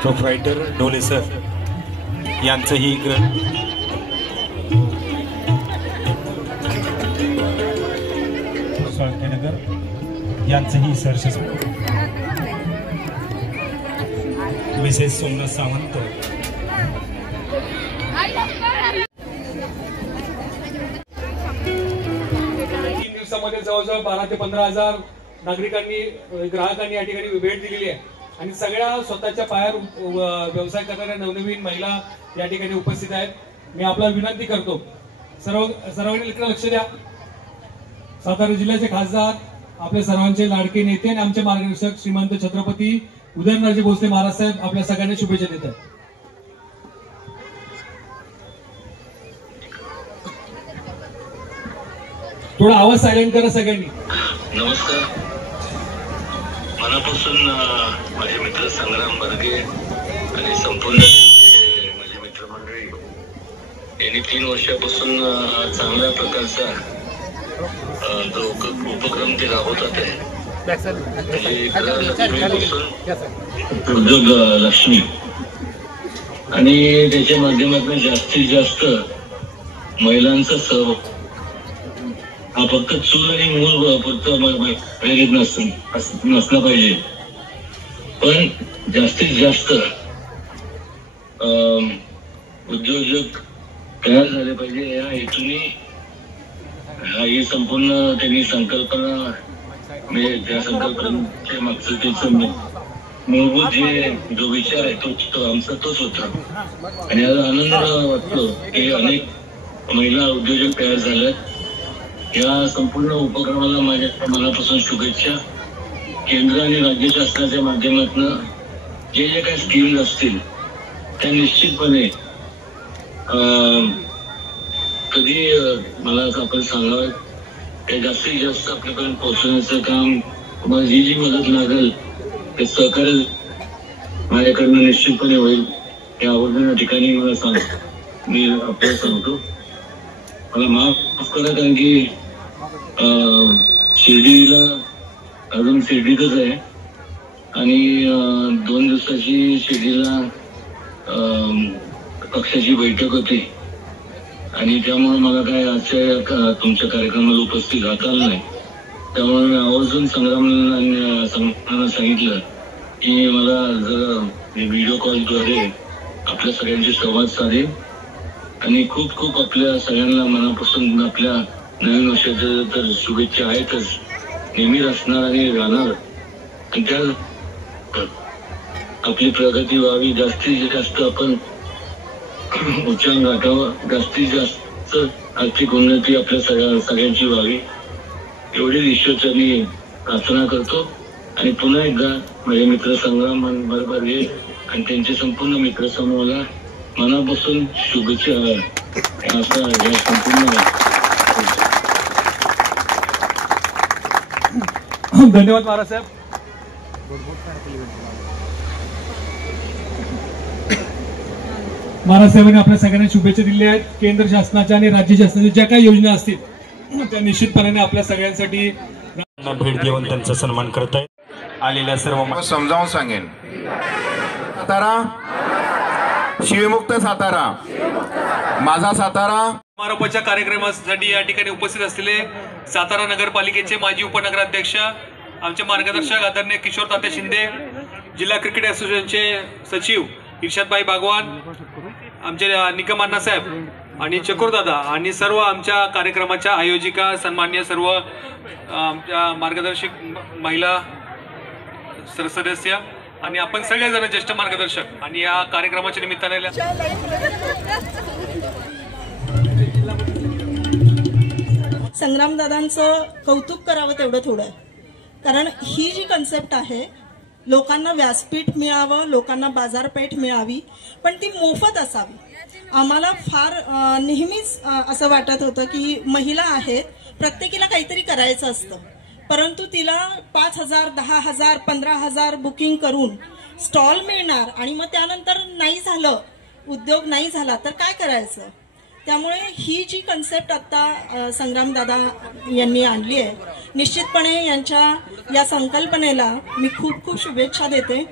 प्रोफायटर डोले सर यांचंही नगर यांचंही सहर्ष मिसेस सोमनाथ सावंत दिवसामध्ये जवळजवळ 12 ते 15,000 नागरिकांनी ग्राहकांनी या ठिकाणी भेट दिलेली आहे आणि सगळ्या स्वतःच्या पायावर व्यवसाय करणाऱ्या नवनवीन महिला या ठिकाणी उपस्थित आहेत। मी आपल्याला विनंती करतो सर्वांनी लक्ष द्या। सातारा जिल्ह्याचे खासदार आपल्या सर्वांचे लाडके नेते आणि आमचे मार्गदर्शक श्रीमंत छत्रपती उदयनराजे भोसले महाराज साहेब आपल्या सगळ्यांना शुभेच्छा देतात। थोडा आवाज सायलेंट करा सगळ्यांनी। नमस्कार, मनापासून माझे मित्र संग्राम बर्गे आणि संपूर्ण माझे मित्रमंडळी यांनी 3 वर्षापासून चांगल्या प्रकारचा जो उपक्रम ते राबवतात आहे उद्योग लक्ष्मी आणि त्याच्या माध्यमातून जास्तीत जास्त महिलांचा सहभाग हा फक्त चूल आणि मूल पुरतं मर्यादित नसला पाहिजे, पण जास्तीत जास्त उद्योजक तयार झाले पाहिजे या हेतूने ही संपूर्ण त्यांनी संकल्पना म्हणजे त्या संकल्पनेच्या मागचं त्याचं मूलभूत जो विचार आहे तो आमचा तोच होता आणि आज आनंद वाटतो की अनेक महिला उद्योजक तयार झाल्यात। या संपूर्ण उपक्रमाला माझ्या मनापासून शुभेच्छा। केंद्र आणि राज्य शासनाच्या माध्यमातून जे काही स्कीम्स असतील त्या निश्चितपणे कधी मला आपण सांगावं ते जास्तीत जास्त आपल्यापर्यंत पोहोचवण्याचं काम, तुम्हाला जी मदत लागेल ते सहकार्य माझ्याकडनं निश्चितपणे होईल या आवर्जून ठिकाणी मी आपल्याला सांगतो। मला माफ करा कारण की शिर्डीला अजून शिर्डीतच आहे आणि 2 दिवसाची शिर्डीला पक्षाची बैठक होती आणि त्यामुळे मला काय आजच्या तुमच्या कार्यक्रमाला उपस्थित राहता आलं नाही। त्यामुळे मी आवर्जून संग्रामांना सांगितलं की मला जर व्हिडिओ कॉलद्वारे आपल्या सगळ्यांशी संवाद साधेल आणि खूप खूप आपल्या सगळ्यांना मनापासून आपल्या नवीन वर्षाच्या तर शुभेच्छा आहेतच, नेहमीच असणार आणि राहणार आणि त्या आपली प्रगती व्हावी, जास्तीत जास्त आपण उच्चांक गाठावं, जास्तीत जास्त आर्थिक उन्नती आपल्या सगळ्यांची व्हावी एवढी ईश्वरचरणी प्रार्थना करतो आणि पुन्हा एकदा माझे मित्र संग्राम बरोबर हे आणि त्यांचे संपूर्ण मित्रसमूहाला मनापासून शुभेच्छा संपूर्ण। धन्यवाद महाराज साहेब। महाराज साहेबांनी आपल्या सगळ्यांना शुभेच्छा दिल्या आहेत। केंद्र शासनाच्या आणि राज्य शासनाच्या ज्या काही योजना असतील त्या निश्चितपणे आपल्या सगळ्यांसाठी भेट देऊन त्यांचा सन्मान करत आहेत। आलेल्या सर्व समजावून सांगेन। सातारा शिवमुक्त सातारा माझा सातारा समारोपाच्या कार्यक्रमासाठी या ठिकाणी उपस्थित असलेले सातारा नगरपालिकेचे माजी उपनगराध्यक्ष आमचे मार्गदर्शक आदरणीय किशोर तात्या शिंदे, जिल्हा क्रिकेट असोसिएशनचे सचिव इर्शादभाई बागवान, आमचे निकम अण्णासाहेब आणि चकोरदादा आणि सर्व आमच्या कार्यक्रमाच्या आयोजिका, सन्मान्य सर्व आमच्या मार्गदर्शक महिला सदस्य आणि आपण सगळेजण ज्येष्ठ मार्गदर्शक आणि या कार्यक्रमाच्या निमित्ताने संग्रामदादांचं कौतुक करावं तेवढं थोडं आहे, कारण ही जी कन्सेप्ट आहे लोकांना व्यासपीठ मिळावं, लोकांना बाजारपेठ मिळावी, पण ती मोफत असावी। आम्हाला फार नेहमीच असं वाटत होतं की महिला आहेत, प्रत्येकीला काहीतरी करायचं असतं, परंतु तिला 5,000, 10,000, 15,000 बुकिंग करून स्टॉल मिळणार आणि मग त्यानंतर नाही झालं, उद्योग नाही झाला तर काय करायचं। त्यामुळे ही जी कन्सेप्ट आता संग्रामदादा यांनी आणली आहे, निश्चितपणे यांच्या या संकल्पनेला मी खूप खूप शुभेच्छा देते।